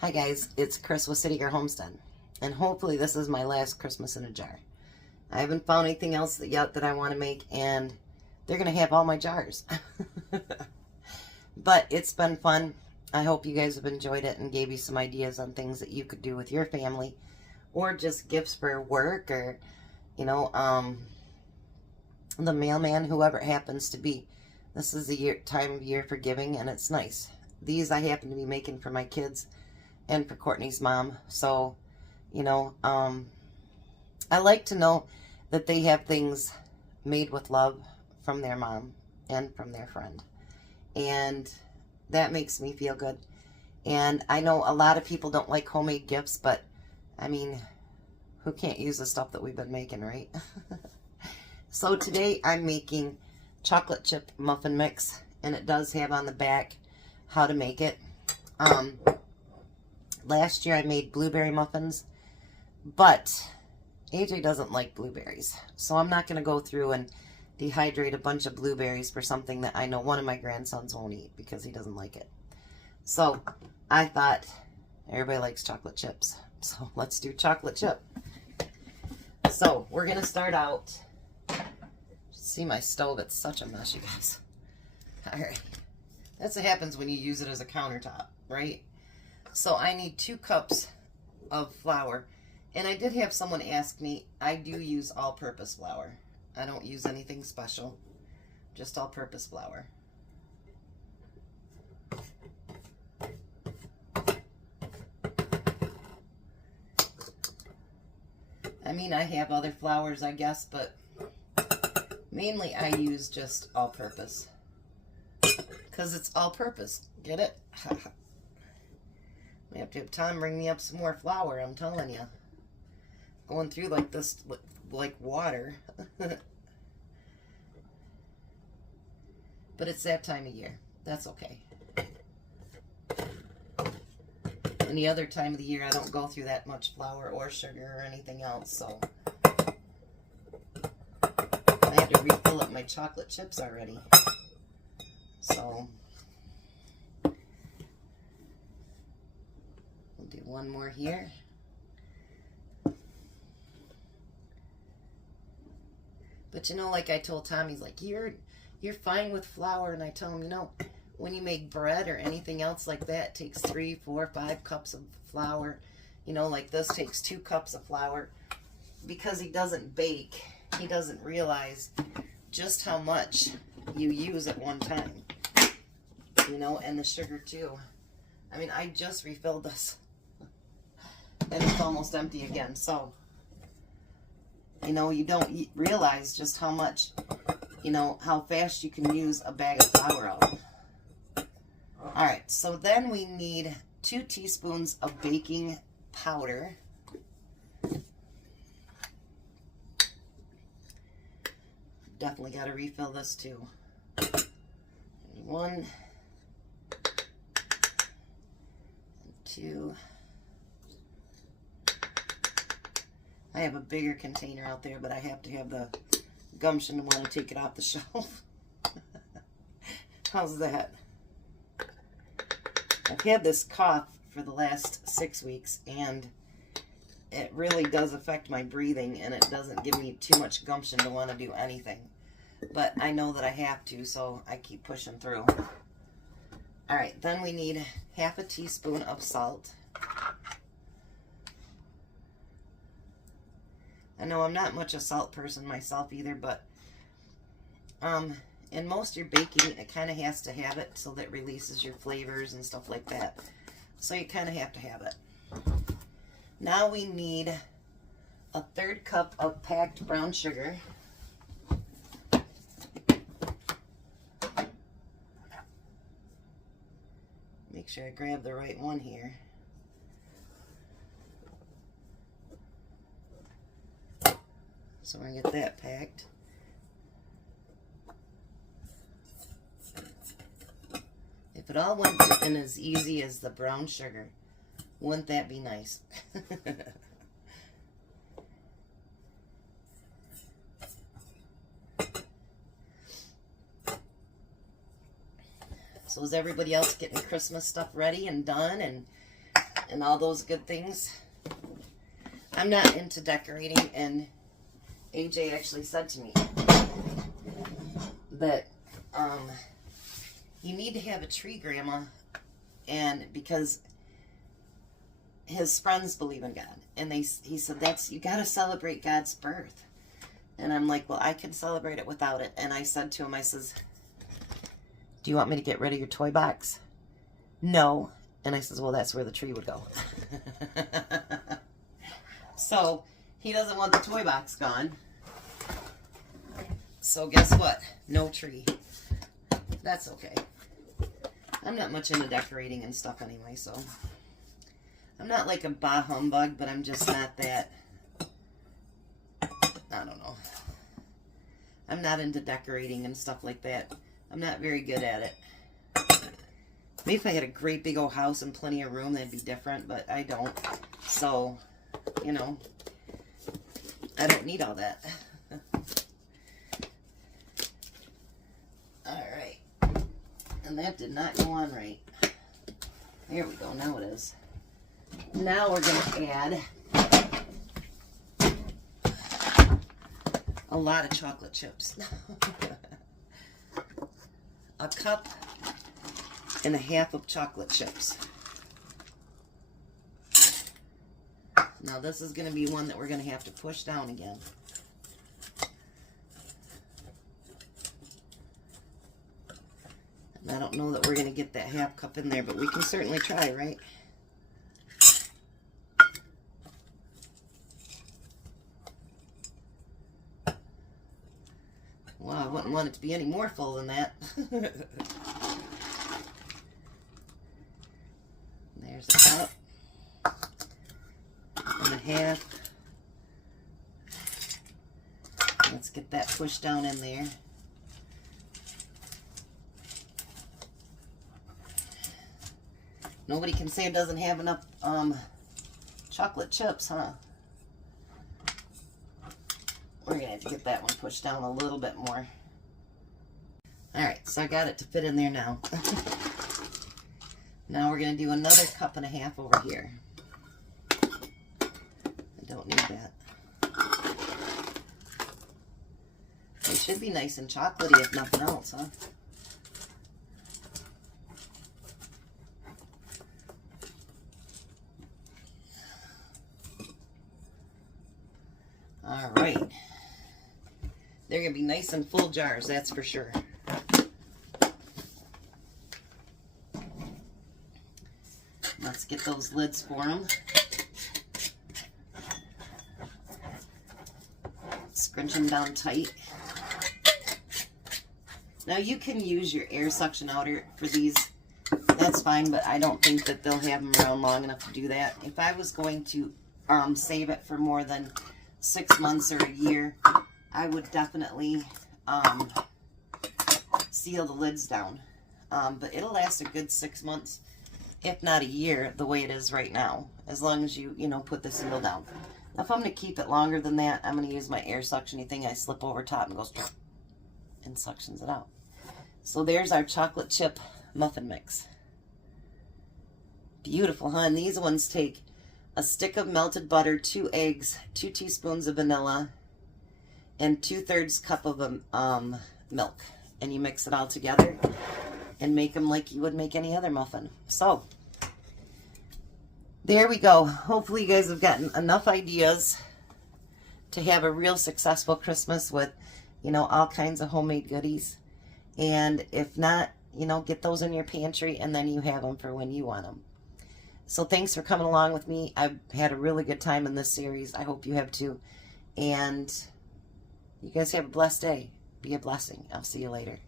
Hi guys, it's Chris with City Girl Homestead, and hopefully this is my last Christmas in a jar. I haven't found anything else yet that I want to make, and they're going to have all my jars. But it's been fun. I hope you guys have enjoyed it and gave you some ideas on things that you could do with your family, or just gifts for work, or, you know, the mailman, whoever it happens to be. This is the time of year for giving, and it's nice. These I happen to be making for my kids and for Courtney's mom. So, you know, I like to know that they have things made with love from their mom and from their friend. And that makes me feel good. And I know a lot of people don't like homemade gifts, but I mean, who can't use the stuff that we've been making, right? So today I'm making chocolate chip muffin mix, and it does have on the back how to make it. Last year I made blueberry muffins, but AJ doesn't like blueberries, so I'm not going to go through and dehydrate a bunch of blueberries for something that I know one of my grandsons won't eat because he doesn't like it. So I thought everybody likes chocolate chips, so let's do chocolate chip. So we're going to start out. See my stove, it's such a mess, you guys. Alright, that's what happens when you use it as a countertop, right? So I need 2 cups of flour. And I did have someone ask me, I do use all-purpose flour. I don't use anything special, just all-purpose flour. I mean, I have other flours, I guess, but mainly I use just all-purpose. Because it's all-purpose. Get it? We have to have Tom bring me up some more flour, I'm telling you. Going through like this, like water. But it's that time of year. That's okay. Any other time of the year, I don't go through that much flour or sugar or anything else, so. I had to refill up my chocolate chips already. So. We'll do one more here. But you know, like I told Tom, he's like, you're fine with flour. And I tell him, you know, when you make bread or anything else like that, it takes 3, 4, 5 cups of flour. You know, like this takes 2 cups of flour. Because he doesn't bake, he doesn't realize just how much you use at one time. You know, and the sugar too. I mean, I just refilled this. And it's almost empty again, so. You know, you don't realize just how much, you know, how fast you can use a bag of flour out. Alright, so then we need 2 teaspoons of baking powder. Definitely got to refill this too. 1, 2. I have a bigger container out there, but I have to have the gumption to want to take it off the shelf. How's that? I've had this cough for the last 6 weeks, and it really does affect my breathing, and it doesn't give me too much gumption to want to do anything. But I know that I have to, so I keep pushing through. Alright, then we need half a teaspoon of salt. I know I'm not much a salt person myself either, but in most of your baking, it kind of has to have it so that it releases your flavors and stuff like that. So you kind of have to have it. Now we need a 1/3 cup of packed brown sugar. Make sure I grab the right one here. So we're going to get that packed. If it all went in as easy as the brown sugar, wouldn't that be nice? So is everybody else getting Christmas stuff ready and done and and all those good things. I'm not into decorating, and AJ actually said to me that you need to have a tree, Grandma, and because his friends believe in God, and he said you got to celebrate God's birth. And I'm like, well, I can celebrate it without it. And I said to him, I says, do you want me to get rid of your toy box? No. And I says, well, that's where the tree would go. So he doesn't want the toy box gone. So guess what? No tree. That's okay. I'm not much into decorating and stuff anyway, so I'm not like a bah humbug, but I'm just not that, I don't know. I'm not into decorating and stuff like that. I'm not very good at it. Maybe if I had a great big old house and plenty of room, that'd be different, but I don't. So, you know, I don't need all that. Alright. And that did not go on right. There we go. Now it is. Now we're going to add a lot of chocolate chips. A cup and a half of chocolate chips. Now this is going to be one that we're going to have to push down again. And I don't know that we're going to get that half cup in there, but we can certainly try, right? Well, I wouldn't want it to be any more full than that. There's a cup and a half. Let's get that pushed down in there. Nobody can say it doesn't have enough chocolate chips, huh? We're going to have to get that one pushed down a little bit more. Alright, so I got it to fit in there now. Now we're going to do another cup and a half over here. I don't need that. It should be nice and chocolatey if nothing else, huh? Alright. They're going to be nice and full jars, that's for sure. Let's get those lids for them. Scrunch them down tight. Now you can use your air suction outer for these. That's fine, but I don't think that they'll have them around long enough to do that. If I was going to save it for more than 6 months or a year, I would definitely seal the lids down. But it'll last a good 6 months, if not a year, the way it is right now, as long as you put the seal down. Now, if I'm going to keep it longer than that, I'm going to use my air suction-y thing. I slip over top and goes and suctions it out. So there's our chocolate chip muffin mix. Beautiful, huh? And these ones take a stick of melted butter, 2 eggs, 2 teaspoons of vanilla, and 2/3 cup of milk. And you mix it all together and make them like you would make any other muffin. So, there we go. Hopefully you guys have gotten enough ideas to have a real successful Christmas with, all kinds of homemade goodies. And if not, get those in your pantry and then you have them for when you want them. So thanks for coming along with me. I've had a really good time in this series. I hope you have too. And you guys have a blessed day. Be a blessing. I'll see you later.